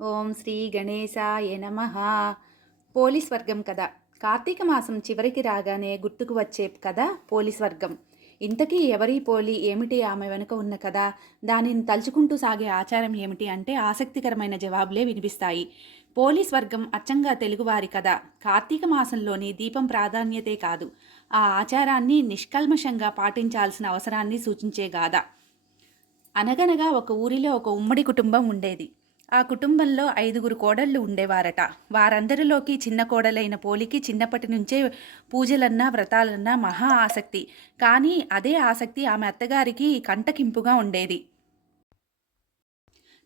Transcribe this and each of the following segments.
ఓం శ్రీ గణేశాయ నమ. పోలీస్ వర్గం కథ. కార్తీక మాసం చివరికి రాగానే గుర్తుకు వచ్చే కథ పోలీస్ వర్గం. ఇంతకీ ఎవరి పోలి ఏమిటి ఆమె వెనుక ఉన్న కదా దానిని తలుచుకుంటూ సాగే ఆచారం ఏమిటి అంటే ఆసక్తికరమైన జవాబులే వినిపిస్తాయి. పోలీస్ వర్గం అచ్చంగా తెలుగువారి కథ. కార్తీక మాసంలోని దీపం ప్రాధాన్యతే కాదు. ఆ ఆచారాన్ని నిష్కల్మషంగా పాటించాల్సిన అవసరాన్ని సూచించే గాథ. అనగనగా ఒక ఊరిలో ఒక ఉమ్మడి కుటుంబం ఉండేది. ఆ కుటుంబంలో ఐదుగురు కోడళ్ళు ఉండేవారట. వారందరిలోకి చిన్న కోడలైన పోలికి చిన్నప్పటి నుంచే పూజలన్నా వ్రతాలన్నా మహా ఆసక్తి. కానీ అదే ఆసక్తి ఆమె అత్తగారికి కంటకింపుగా ఉండేది.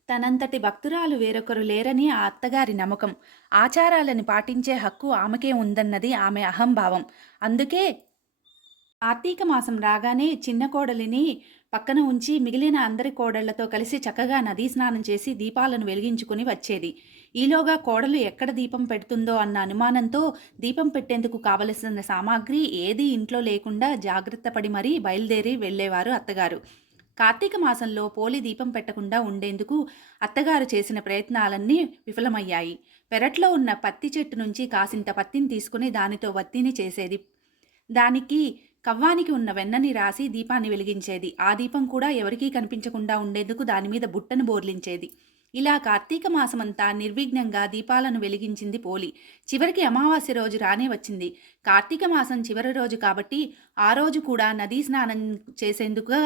తనంతటి భక్తురాలు వేరొకరు లేరని ఆ అత్తగారి నమ్మకం. ఆచారాలను పాటించే హక్కు ఆమెకే ఉందన్నది ఆమె అహంభావం. అందుకే కార్తీక మాసం రాగానే చిన్న కోడలిని పక్కన ఉంచి మిగిలిన అందరి కోడళ్ళతో కలిసి చక్కగా నదీ స్నానం చేసి దీపాలను వెలిగించుకుని వచ్చేది. ఈలోగా కోడలు ఎక్కడ దీపం పెడుతుందో అన్న అనుమానంతో దీపం పెట్టేందుకు కావలసిన సామాగ్రి ఏదీ ఇంట్లో లేకుండా జాగ్రత్త పడి మరీ బయలుదేరి వెళ్ళేవారు అత్తగారు. కార్తీక మాసంలో పోలి దీపం పెట్టకుండా ఉండేందుకు అత్తగారు చేసిన ప్రయత్నాలన్నీ విఫలమయ్యాయి. పెరట్లో ఉన్న పత్తి చెట్టు నుంచి కాసింత పత్తిని తీసుకుని దానితో వత్తిని చేసేది. దానికి కవ్వానికి ఉన్న వెన్నని రాసి దీపాన్ని వెలిగించేది. ఆ దీపం కూడా ఎవరికీ కనిపించకుండా ఉండేందుకు దానిమీద బుట్టను బోర్లించేది. ఇలా కార్తీక మాసమంతా నిర్విఘ్నంగా దీపాలను వెలిగించింది పోలి చివరికి అమావాస్య రోజు రానే వచ్చింది. కార్తీక మాసం చివరి రోజు కాబట్టి ఆ రోజు కూడా నదీ స్నానం చేసేందుకు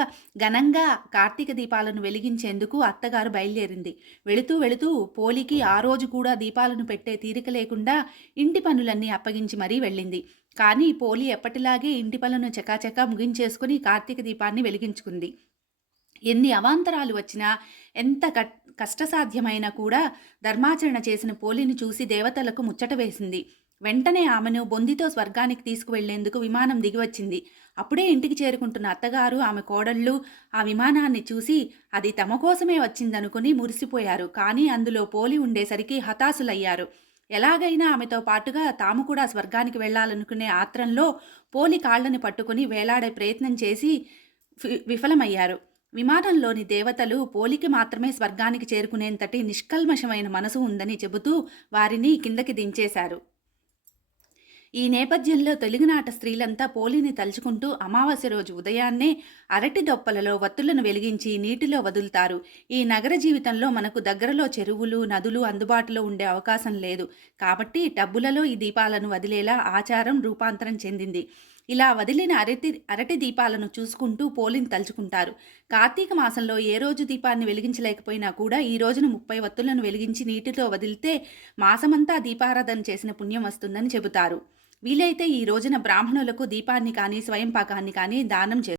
ఘనంగా కార్తీక దీపాలను వెలిగించేందుకు అత్తగారు బయలుదేరింది. వెళుతూ వెళుతూ పోలికి ఆ రోజు కూడా దీపాలను పెట్టే తీరిక లేకుండా ఇంటి పనులన్నీ అప్పగించి మరీ వెళ్ళింది. కానీ పోలి ఎప్పటిలాగే ఇంటి పనులను చకాచకా ముగించేసుకుని కార్తీక దీపాన్ని వెలిగించుకుంది. ఎన్ని అవాంతరాలు వచ్చినా ఎంత కష్టసాధ్యమైనా కూడా ధర్మాచరణ చేసిన పోలిని చూసి దేవతలకు ముచ్చట వేసింది. వెంటనే ఆమెను బొందితో స్వర్గానికి తీసుకువెళ్ళేందుకు విమానం దిగివచ్చింది. అప్పుడే ఇంటికి చేరుకుంటున్న అత్తగారు ఆమె కోడళ్ళు ఆ విమానాన్ని చూసి అది తమ కోసమే వచ్చిందనుకుని మురిసిపోయారు. కానీ అందులో పోలి ఉండేసరికి హతాశులయ్యారు. ఎలాగైనా ఆమెతో పాటుగా తాము కూడా స్వర్గానికి వెళ్ళాలనుకునే ఆత్రంలో పోలి కాళ్ళని పట్టుకుని వేలాడే ప్రయత్నం చేసి విఫలమయ్యారు. విమానంలోని దేవతలు పోలికి మాత్రమే స్వర్గానికి చేరుకునేంతటి నిష్కల్మషమైన మనసు ఉందని చెబుతూ వారిని కిందకి దించేశారు. ఈ నేపథ్యంలో తెలుగునాట స్త్రీలంతా పోలిని తలుచుకుంటూ అమావాస్య రోజు ఉదయాన్నే అరటి దొప్పలలో వత్తులను వెలిగించి నీటిలో వదులుతారు. ఈ నగర జీవితంలో మనకు దగ్గరలో చెరువులు నదులు అందుబాటులో ఉండే అవకాశం లేదు. కాబట్టి టబ్బులలో ఈ దీపాలను వదిలేలా ఆచారం రూపాంతరం చెందింది. ఇలా వదిలిన అరటి అరటి దీపాలను చూసుకుంటూ పోలిని తలుచుకుంటారు. కార్తీక మాసంలో ఏ రోజు దీపాన్ని వెలిగించలేకపోయినా కూడా ఈ రోజున ముప్పై వత్తులను వెలిగించి నీటితో వదిలితే మాసమంతా దీపారాధన చేసిన పుణ్యం వస్తుందని చెబుతారు. వీలైతే ఈ రోజున బ్రాహ్మణులకు దీపాన్ని కానీ స్వయంపాకాన్ని కానీ దానం చేస్తారు.